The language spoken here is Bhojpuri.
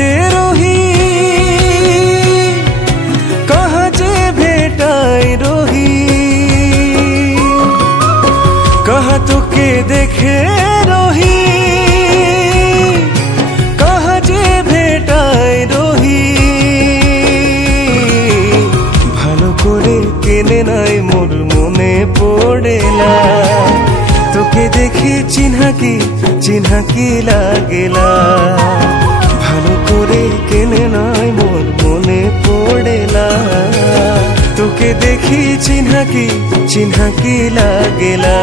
দেখে রহি कहाँ जे भेटाई रही कहाँ तोके देखे रही कहाँ जे भेटाई रही भालो करे केने नाई मोर मने पड़े ना तोके देखे चिन्हा की लागेला भालो करे केने नाई मोर मने पड़ेला तोके देखी चिन्हा की लागेला।